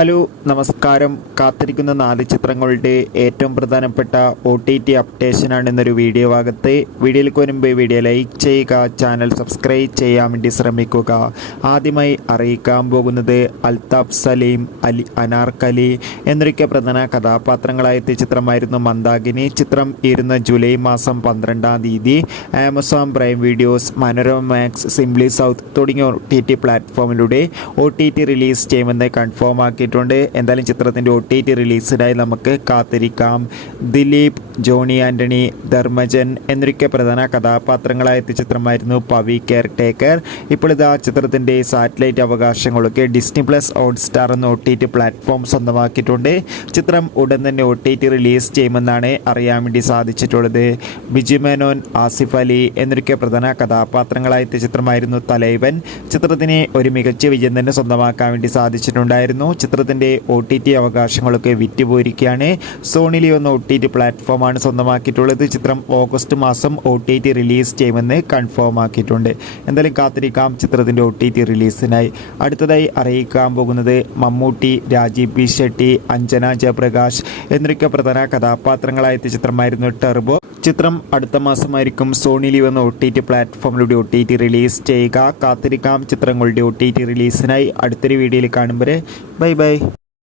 Hello നമസ്കാരം. കാത്തിരിക്കുന്ന 4 ചിത്രങ്ങളുടെ ഏറ്റവും പ്രധാനപ്പെട്ട OTT അപ്ഡേഷനാണ് ഇന്നൊരു വീഡിയോ ഭാഗത്ത്. വീഡിയോയിലേക്ക് വരുമ്പോൾ വീഡിയോ ലൈക്ക് ചെയ്യുക, ചാനൽ സബ്സ്ക്രൈബ് ചെയ്യാൻ വേണ്ടി ശ്രമിക്കുക. ആദ്യമായി അറിയിക്കാൻ പോകുന്നത് അൽതാഫ് സലീം, അനാർക്കലി എന്നൊക്കെ പ്രധാന കഥാപാത്രങ്ങളായെത്തിയ ചിത്രമായിരുന്നു മന്ദാകിനി. ചിത്രം ഇരുന്ന ജൂലൈ മാസം 12-ാം തീയതി Amazon Prime videos, Manorama Max, Simply South തുടങ്ങിയ OTT പ്ലാറ്റ്ഫോമിലൂടെ OTT റിലീസ് ചെയ്യുമെന്ന് കൺഫേം ആക്കി. എന്തായാലും ചിത്രത്തിൻ്റെ OTT റിലീസിനായി നമുക്ക് കാത്തിരിക്കാം. ദിലീപ്, ജോണി ആൻ്റണി, ധർമ്മജൻ എന്നൊക്കെ പ്രധാന കഥാപാത്രങ്ങളായ ചിത്രമായിരുന്നു പവി കെയർ ടേക്കർ. ഇപ്പോൾ ഇതാ ചിത്രത്തിൻ്റെ സാറ്റലൈറ്റ് അവകാശങ്ങളൊക്കെ ഡിസ്നി പ്ലസ് ഹോട്ട്സ്റ്റാർ എന്ന OTT പ്ലാറ്റ്ഫോം സ്വന്തമാക്കിയിട്ടുണ്ട്. ചിത്രം ഉടൻ തന്നെ OTT റിലീസ് ചെയ്യുമെന്നാണ് അറിയാൻ വേണ്ടി സാധിച്ചിട്ടുള്ളത്. ബിജു മേനോൻ, ആസിഫ് അലി എന്നൊക്കെ പ്രധാന കഥാപാത്രങ്ങളായ ചിത്രമായിരുന്നു തലൈവൻ. ചിത്രത്തിന് ഒരു മികച്ച വിജയം തന്നെ സ്വന്തമാക്കാൻ വേണ്ടി സാധിച്ചിട്ടുണ്ടായിരുന്നു. ചിത്രത്തിൻ്റെ OTT അവകാശങ്ങളൊക്കെ വിറ്റുപോയിരിക്കുകയാണ്. സോണി ലിവ് എന്ന OTT പ്ലാറ്റ്ഫോമാണ് സ്വന്തമാക്കിയിട്ടുള്ളത്. ചിത്രം ഓഗസ്റ്റ് മാസം OTT റിലീസ് ചെയ്യുമെന്ന് കൺഫേം ആക്കിയിട്ടുണ്ട്. എന്തായാലും കാത്തിരിക്കാം ചിത്രത്തിൻ്റെ OTT റിലീസിനായി. അടുത്തതായി അറിയിക്കാൻ പോകുന്നത് മമ്മൂട്ടി, രാജീവ് ബി ഷെട്ടി, അഞ്ജന ജയപ്രകാശ് എന്നൊക്കെ പ്രധാന കഥാപാത്രങ്ങളായ ചിത്രമായിരുന്നു ടർബോ. ചിത്രം അടുത്ത മാസമായിരിക്കും സോണി ലിവ് എന്ന OTT പ്ലാറ്റ്ഫോമിലൂടെ OTT റിലീസ് ചെയ്യുക. കാത്തിരിക്കാം ചിത്രങ്ങളുടെ OTT റിലീസിനായി. അടുത്തൊരു വീഡിയോയിൽ കാണുമ്പോൾ ബൈ ബൈ.